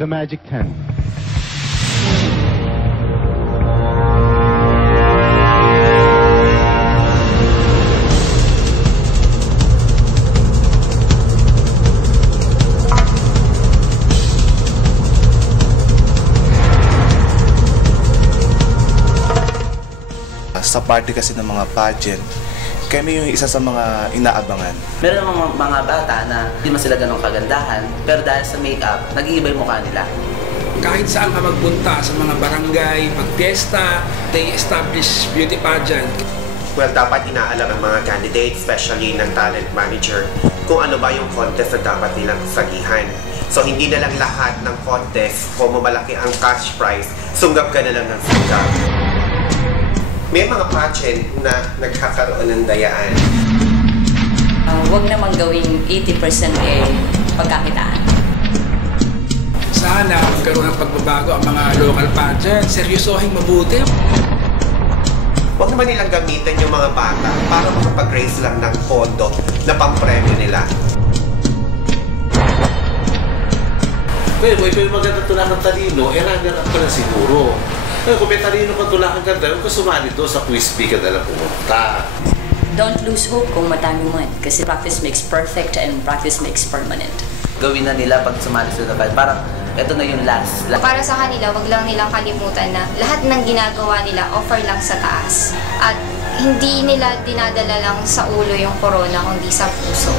The Magic 10. Sa party kasi ng mga pageant, kami yung isa sa mga inaabangan. Meron namang mga bata na hindi man sila ganong kagandahan, pero dahil sa makeup, nag-iiba yung mukha nila. kahit saan ka magpunta sa mga barangay, pagpiesta, they establish beauty pageant. Well, dapat inaalam ang mga candidates, especially ng talent manager, kung ano ba yung contest na dapat nilang sagihan. So, hindi na lang lahat ng contest, kung malaki ang cash prize, sunggap ka na lang ng sunggap. May mga pageant na nagkakaroon ng dayaan. Uh, huwag namang gawing 80% eh pagkakitaan. Sana magkaroon ng pagbabago ang mga local pageant, seryosohin mabuti. Huwag naman nilang gamitin yung mga bata para makapag-raise lang ng pondo na pampremyo nila. Well, kung ikaw yung maganda tulakan talino, eh runner-up ka na siguro. Pero kung may talino kang tulakan ganda, huwag ka sumali doon sa quiz bee ka na pumunta. Don't lose hope kung matami man kasi practice makes perfect and practice makes permanent. Gawin na nila pag sumali sila pa. Parang, ito na yung last. last. Para sa kanila, wag lang nilang kalimutan na lahat ng ginagawa nila offer lang sa taas. At hindi nila dinadala lang sa ulo yung corona, kundi sa puso.